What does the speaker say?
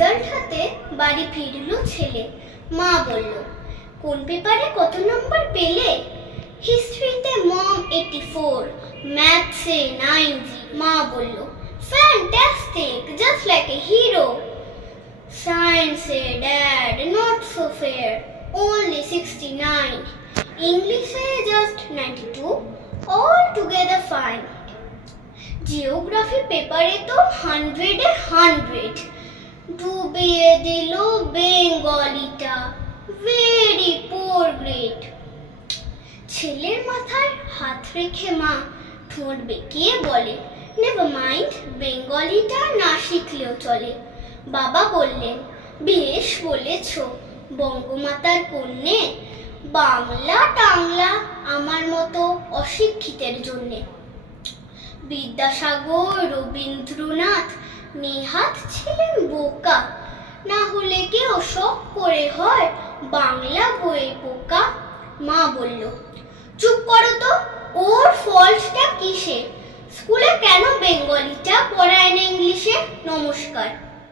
আসতে বাড়ি ফিরলো ছেলে। মা বলল, কোন পেপারে কত নম্বর পেলে? হিস্ট্রিতে মম এইটি ফোর, ম্যাথসে নাইনটি মা বলল, fantastic, just like a hero. সায়েন্সে, dad, not so fair only 69 ইংলিশে, just 92 all together fine. Geography পেপারে তো হান্ড্রেডে হান্ড্রেড। ডুবিয়ে দিল বেঙ্গলিটা। ভেরি পোর গ্রেড ছেলের মাথায় হাত রেখে মা ঠোঁট বেঁকিয়ে বলে নেভার মাইন্ড বেঙ্গলিটা না শিখলেও চলে। বাবা বললেন, বেশ বলেছ, বঙ্গমাতার কন্যে, বাংলা টাংলা আমার মতো অশিক্ষিতের জন্যে। বিদ্যাসাগর, রবীন্দ্রনাথ, নেহাত ছিলেন বোকা। অশোক কি করে হয় বাংলা বই বোকা মা বলল, চুপ করো তো, ওর ফলসটা কিসে স্কুলে কেন বেঙ্গলিটা পড়ায় না ইংলিশে? নমস্কার।